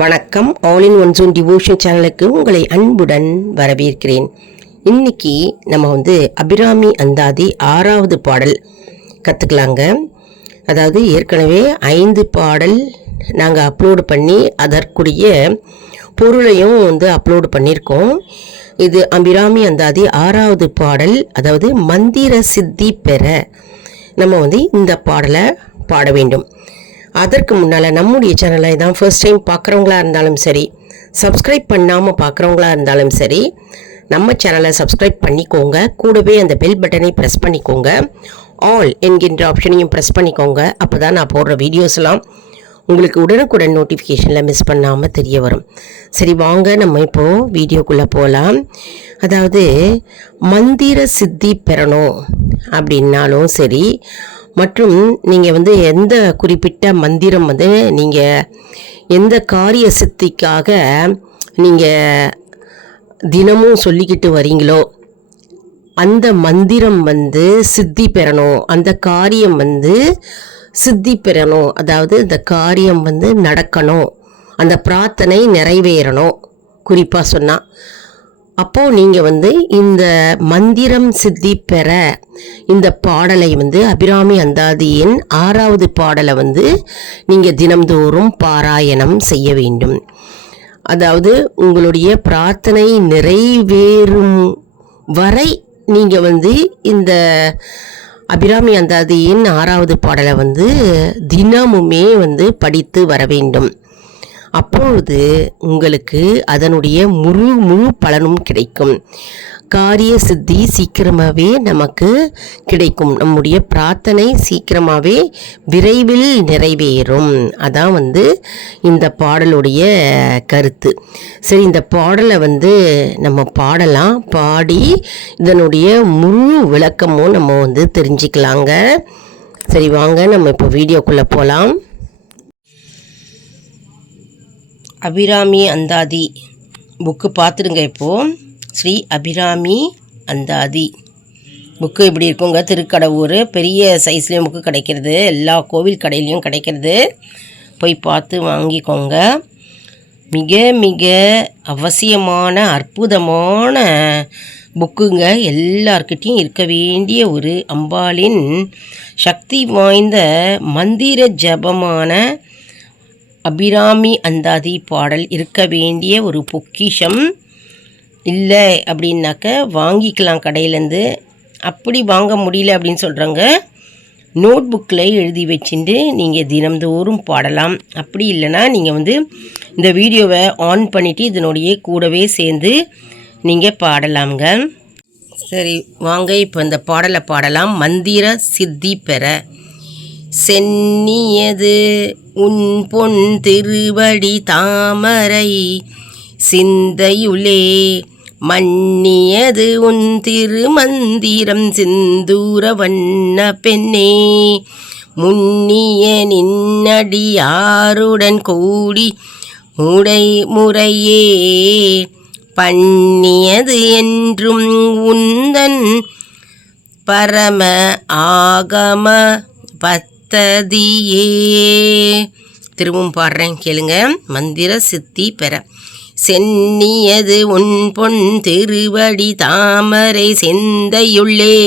வணக்கம். All in one zone devotion சேனலுக்கு உங்களை அன்புடன் வரவேற்கிறேன். இன்னைக்கு நம்ம அபிராமி அந்தாதி 6வது பாடல் கற்றுக்கலாங்க. அதாவது ஏற்கனவே 5 பாடல் நாங்கள் அப்லோடு பண்ணி அதற்குரிய பொருளையும் அப்லோடு பண்ணியிருக்கோம். இது அபிராமி அந்தாதி 6வது பாடல். அதாவது மந்திர சித்தி பெற நம்ம இந்த பாடலை பாட வேண்டும். அதற்கு முன்னால் நம்முடைய சேனலை தான் ஃபர்ஸ்ட் டைம் பார்க்குறவங்களா இருந்தாலும் சரி, சப்ஸ்கிரைப் பண்ணாமல் பார்க்குறவங்களா இருந்தாலும் சரி, நம்ம சேனலை சப்ஸ்கிரைப் பண்ணிக்கோங்க. கூடவே அந்த பெல் பட்டனை ப்ரெஸ் பண்ணிக்கோங்க. ஆல் என்கின்ற ஆப்ஷனையும் ப்ரெஸ் பண்ணிக்கோங்க. அப்போ தான் நான் போடுற வீடியோஸ்லாம் உங்களுக்கு உடனுக்குடன் நோட்டிஃபிகேஷனில் மிஸ் பண்ணாமல் தெரிய வரும். சரி, வாங்க நம்ம இப்போது வீடியோக்குள்ளே போகலாம். அதாவது மந்திர சித்தி பெறணும் அப்படின்னாலும் சரி, மற்றும் நீங்கள் எந்த குறிப்பிட்ட மந்திரம் நீங்கள் எந்த காரிய சித்திக்காக நீங்கள் தினமும் சொல்லிக்கிட்டு வரீங்களோ அந்த மந்திரம் சித்தி பெறணும், அந்த காரியம் சித்தி பெறணும். அதாவது இந்த காரியம் நடக்கணும், அந்த பிரார்த்தனை நிறைவேறணும் குறிப்பாக சொன்னால். அப்போது நீங்கள் இந்த மந்திரம் சித்தி பெற இந்த பாடலை அபிராமி அந்தாதியின் 6வது பாடலை நீங்கள் தினம்தோறும் பாராயணம் செய்ய வேண்டும். அதாவது உங்களுடைய பிரார்த்தனை நிறைவேறும் வரை நீங்கள் இந்த அபிராமி அந்தாதியின் 6வது பாடலை தினமுமே படித்து வர வேண்டும். அப்பொழுது உங்களுக்கு அதனுடைய முழு பலனும் கிடைக்கும். காரிய சித்தி சீக்கிரமாகவே நமக்கு கிடைக்கும். நம்முடைய பிரார்த்தனை சீக்கிரமாகவே விரைவில் நிறைவேறும். அதான் இந்த பாடலுடைய கருத்து. சரி, இந்த பாடலை நம்ம பாடலாம். பாடி இதனுடைய முழு விளக்கமும் நம்ம தெரிஞ்சுக்கலாங்க. சரி, வாங்க நம்ம இப்போ வீடியோக்குள்ளே போகலாம். அபிராமி அந்தாதி புக்கு பார்த்துடுங்க. இப்போது ஸ்ரீ அபிராமி அந்தாதி புக்கு இப்படி இருக்குங்க. திருக்கடவுர் பெரிய சைஸ்லேயும் புக்கு கிடைக்கிறது, எல்லா கோவில் கடையிலையும் கிடைக்கிறது. போய் பார்த்து வாங்கிக்கோங்க. மிக மிக அவசியமான அற்புதமான புக்குங்க. எல்லார்கிட்டையும் இருக்க வேண்டிய ஒரு அம்பாளின் சக்தி வாய்ந்த மந்திர ஜபமான அபிராமி அந்தாதி பாடல் இருக்க வேண்டிய ஒரு பொக்கிஷம். இல்லை அப்படின்னாக்க வாங்கிக்கலாம் கடையிலேருந்து. அப்படி வாங்க முடியல அப்படின்னு சொல்கிறாங்க, நோட் புக்கில் எழுதி வச்சுட்டு நீங்கள் தினம்தோறும் பாடலாம். அப்படி இல்லைன்னா நீங்கள் இந்த வீடியோவை ஆன் பண்ணிவிட்டு இதனுடைய கூடவே சேர்ந்து நீங்கள் பாடலாம்ங்க. சரி, வாங்க இப்போ இந்த பாடலை பாடலாம். மந்திர சித்தி பெற சென்னியது உன் பொன் திருவடி தாமரை சிந்தையுளே மன்னியது உன் திருமந்திரம் சிந்தூர வண்ண பெண்ணே முன்னிய நின்னடியாருடன் கூடி முறையே பண்ணியது என்றும் உந்தன் பரம ஆகம பத்ததியே. திரும்பவும் பாடுறேன், கேளுங்க. மந்திர சித்தி பெற சென்னியது உன் பொன் திருவடி தாமரை சிந்தையுள்ளே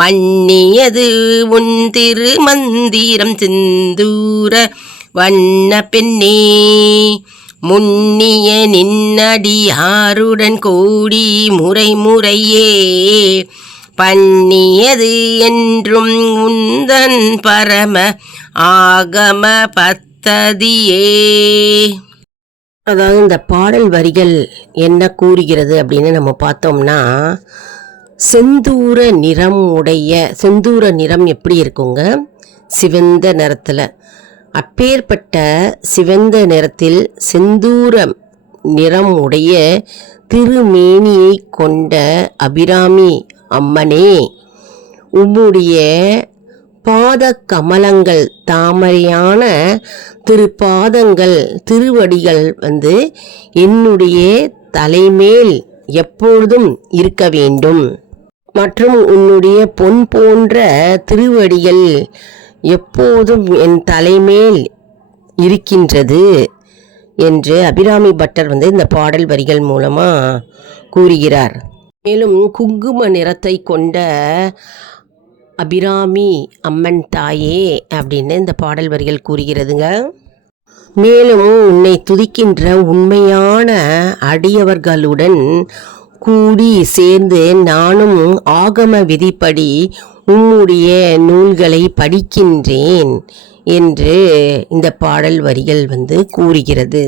மன்னியது உன் திருமந்திரம் சிந்தூர வண்ண பெண்ணே முன்னிய நின்னடியாருடன் கூடி முறையே பண்ணியது என்றும் உந்தன் பரம ஆகம பத்ததியே. அதாவது இந்த பாடல் வரிகள் என்ன கூறுகிறது அப்படின்னு நம்ம பார்த்தோம்னா, செந்தூர நிறம் எப்படி இருக்குங்க? சிவந்த நிறத்தில். அப்பேற்பட்ட சிவந்த நிறத்தில் செந்தூர நிறம் உடைய திருமேனியை கொண்ட அபிராமி அம்மனே, உம்முடைய பாத கமலங்கள் தாமரையான திருப்பாதங்கள் திருவடிகள் என்னுடைய தலைமேல் எப்பொழுதும் இருக்க வேண்டும். மற்றும் உன்னுடைய பொன் போன்ற திருவடிகள் எப்போதும் என் தலைமேல் இருக்கின்றது. என்று அபிராமி பட்டர் வந்து இந்த பாடல் வரிகள் மூலமாக கூறுகிறார். மேலும் குங்கும நிறத்தை கொண்ட அபிராமி அம்மன் தாயே அப்படின்னு இந்த பாடல் வரிகள் கூறுகிறதுங்க. மேலும் உன்னை துதிக்கின்ற உண்மையான அடியவர்களுடன் கூடி சேர்ந்து நானும் ஆகம விதிப்படி உம்முடைய நூல்களை படிக்கின்றேன் என்று இந்த பாடல் வரிகள் வந்து கூறுகிறது.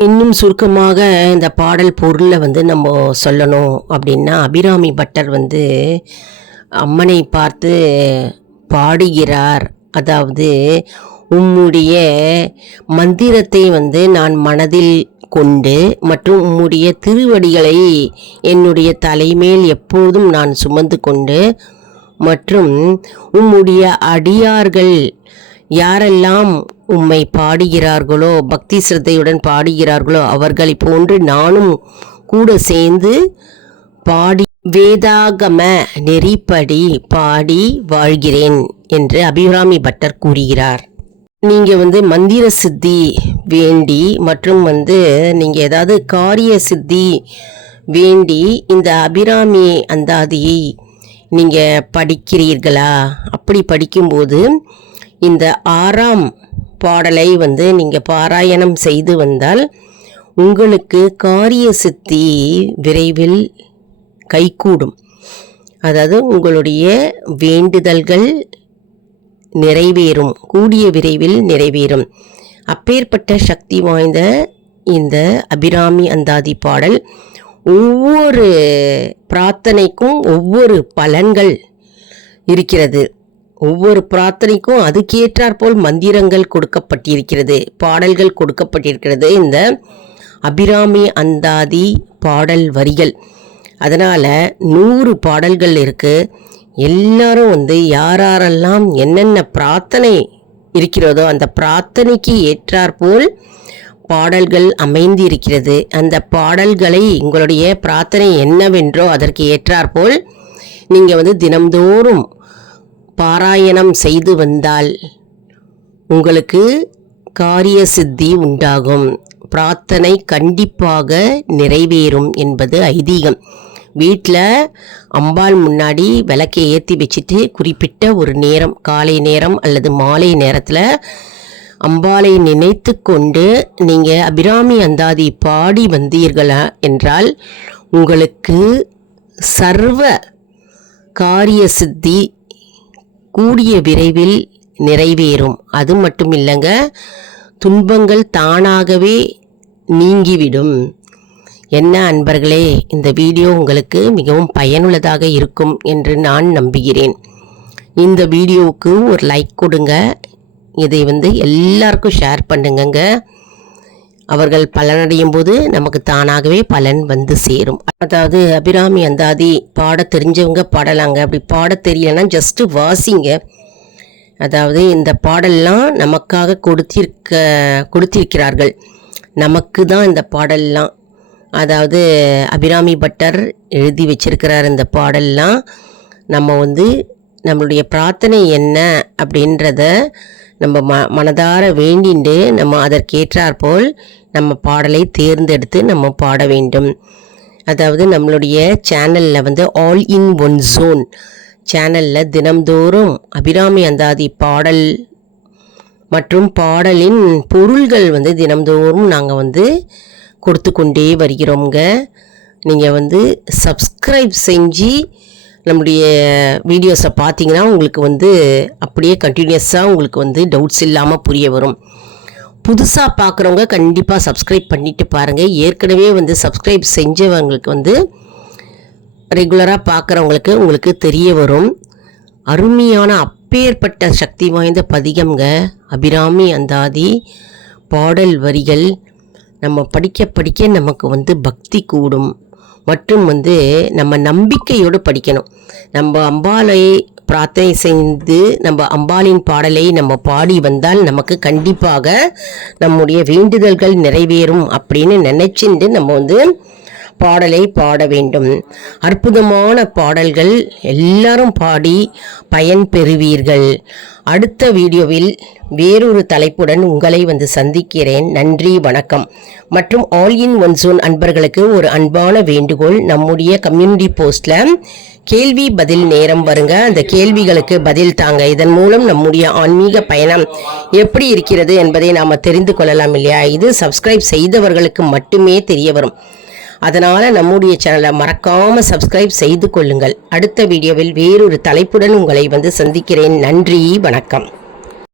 இன்னும் சுருக்கமாக இந்த பாடல் பொருளை வந்து நம்ம சொல்லணும் அப்படின்னா, அபிராமி பட்டர் வந்து அம்மனை பார்த்து பாடுகிறார். அதாவது உம்முடைய மந்திரத்தை வந்து நான் மனதில் கொண்டு மற்றும் உம்முடைய திருவடிகளை என்னுடைய தலைமேல் எப்போதும் நான் சுமந்து கொண்டு மற்றும் உம்முடைய அடியார்கள் யாரெல்லாம் உம்மை பாடுகிறார்களோ, பக்தி சிரத்தையுடன் பாடுகிறார்களோ அவர்களை போன்று நானும் கூட சேர்ந்து பாடி வேதாகம நெறிப்படி பாடி வாழ்கிறேன் என்று அபிராமி பட்டர் கூறுகிறார். நீங்கள் வந்து மந்திர சித்தி வேண்டி மற்றும் வந்து நீங்கள் ஏதாவது காரிய சித்தி வேண்டி இந்த அபிராமி அந்தாதியை நீங்கள் படிக்கிறீர்களா? அப்படி படிக்கும்போது இந்த 6ஆம் பாடலை வந்து நீங்கள் பாராயணம் செய்து வந்தால் உங்களுக்கு காரிய சித்தி விரைவில் கைகூடும். அதாவது உங்களுடைய வேண்டுதல்கள் நிறைவேறும், கூடிய விரைவில் நிறைவேறும். அப்பேற்பட்ட சக்தி வாய்ந்த இந்த அபிராமி அந்தாதி பாடல் ஒவ்வொரு பிரார்த்தனைக்கும் ஒவ்வொரு பலன்கள் இருக்கிறது. ஒவ்வொரு பிரார்த்தனைக்கும் அதுக்கேற்றாற்போல் மந்திரங்கள் கொடுக்கப்பட்டிருக்கிறது, பாடல்கள் கொடுக்கப்பட்டிருக்கிறது இந்த அபிராமி அந்தாதி பாடல் வரிகள். அதனால் 100 பாடல்கள் இருக்குது. எல்லாரும் வந்து யாரெல்லாம் என்னென்ன பிரார்த்தனை இருக்கிறதோ அந்த பிரார்த்தனைக்கு ஏற்றாற்போல் பாடல்கள் அமைந்து இருக்கிறது. அந்த பாடல்களை உங்களுடைய பிரார்த்தனை என்னவென்றோ அதற்கு ஏற்றாற்போல் நீங்கள் வந்து தினம்தோறும் பாராயணம் செய்து வந்தால் உங்களுக்கு காரிய சித்தி உண்டாகும், பிரார்த்தனை கண்டிப்பாக நிறைவேறும் என்பது ஐதீகம். வீட்டில் அம்பாள் முன்னாடி விளக்கை ஏற்றி வச்சுட்டு குறிப்பிட்ட ஒரு நேரம், காலை நேரம் அல்லது மாலை நேரத்தில் அம்பாளை நினைத்து கொண்டு நீங்கள் அபிராமி அந்தாதி பாடி வந்தீர்களா என்றால் உங்களுக்கு சர்வ காரிய சித்தி கூடிய விரைவில் நிறைவேறும். அது மட்டும் இல்லைங்க, துன்பங்கள் தானாகவே நீங்கிவிடும். என்ன அன்பர்களே, இந்த வீடியோ உங்களுக்கு மிகவும் பயனுள்ளதாக இருக்கும் என்று நான் நம்புகிறேன். இந்த வீடியோவுக்கு ஒரு லைக் கொடுங்க, இதை வந்து எல்லாருக்கும் ஷேர் பண்ணுங்க. அவர்கள் பலனடையும் போது நமக்கு தானாகவே பலன் வந்து சேரும். அதாவது அபிராமி அந்தாதி பாட தெரிஞ்சவங்க பாடலாங்க, அப்படி பாட தெரியலன்னா ஜஸ்ட்டு வாசிங்க. அதாவது இந்த பாடல்லாம் நமக்காக கொடுத்திருக்கிறார்கள், நமக்கு தான் இந்த பாடல்லாம். அதாவது அபிராமி பட்டர் எழுதி வச்சிருக்கிறார் இந்த பாடல்லாம். நம்ம வந்து நம்மளுடைய பிரார்த்தனை என்ன அப்படின்றத நம்ம மனதார வேண்டிண்டு நம்ம அதற்கேற்றாற்போல் நம்ம பாடலை தேர்ந்தெடுத்து நம்ம பாட வேண்டும். அதாவது நம்மளுடைய சேனலில் வந்து ஆல் இன் ஒன் ஜோன் சேனலில் தினம்தோறும் அபிராமி அந்தாதி பாடல் மற்றும் பாடலின் பொருள்கள் வந்து தினம்தோறும் நாங்கள் வந்து கொடுத்து கொண்டே வருகிறோங்க. நீங்கள் வந்து சப்ஸ்கிரைப் செஞ்சு நம்முடைய வீடியோஸை பார்த்தீங்கன்னா உங்களுக்கு வந்து அப்படியே கண்டினியூஸாக உங்களுக்கு வந்து டவுட்ஸ் இல்லாமல் புரிய வரும். புதுசாக பார்க்குறவங்க கண்டிப்பாக சப்ஸ்கிரைப் பண்ணிவிட்டு பாருங்கள். ஏற்கனவே வந்து சப்ஸ்கிரைப் செஞ்சவங்களுக்கு வந்து ரெகுலராக பார்க்குறவங்களுக்கு உங்களுக்கு தெரிய வரும். அருமையான அப்பேற்பட்ட சக்தி வாய்ந்த பதிகம்ங்க அபிராமி அந்தாதி பாடல் வரிகள். நம்ம படிக்க படிக்க நமக்கு வந்து பக்தி கூடும். மற்றும் வந்து நம்ம நம்பிக்கையோடு படிக்கணும். நம்ம அம்பாளை பிரார்த்தனை செய்து நம்ம அம்பாளின் பாடலை நம்ம பாடி வந்தால் நமக்கு கண்டிப்பாக நம்முடைய வேண்டுதல்கள் நிறைவேறும் அப்படின்னு நினச்சிட்டு நம்ம வந்து பாடலை பாட வேண்டும். அற்புதமான பாடல்கள், எல்லாரும் பாடி பயன் பெறுவீர்கள். அடுத்த வீடியோவில் வேறொரு தலைப்புடன் உங்களை சந்திக்கிறேன். நன்றி, வணக்கம். மற்றும் ஆல் இன் ஒன் ஜோன் அன்பர்களுக்கு ஒரு அன்பான வேண்டுகோள். நம்முடைய கம்யூனிட்டி போஸ்டில் கேள்வி பதில் நேரம் வருங்க. அந்த கேள்விகளுக்கு பதில் தாங்க. இதன் மூலம் நம்முடைய ஆன்மீக பயணம் எப்படி இருக்கிறது என்பதை நாம் தெரிந்து கொள்ளலாம் இல்லையா? இது சப்ஸ்கிரைப் செய்தவர்களுக்கு மட்டுமே தெரிய வரும். அதனால் நம்முடைய சேனலை மறக்காமல் சப்ஸ்கிரைப் செய்து கொள்ளுங்கள். அடுத்த வீடியோவில் வேறொரு தலைப்புடன் உங்களை சந்திக்கிறேன். நன்றி, வணக்கம்.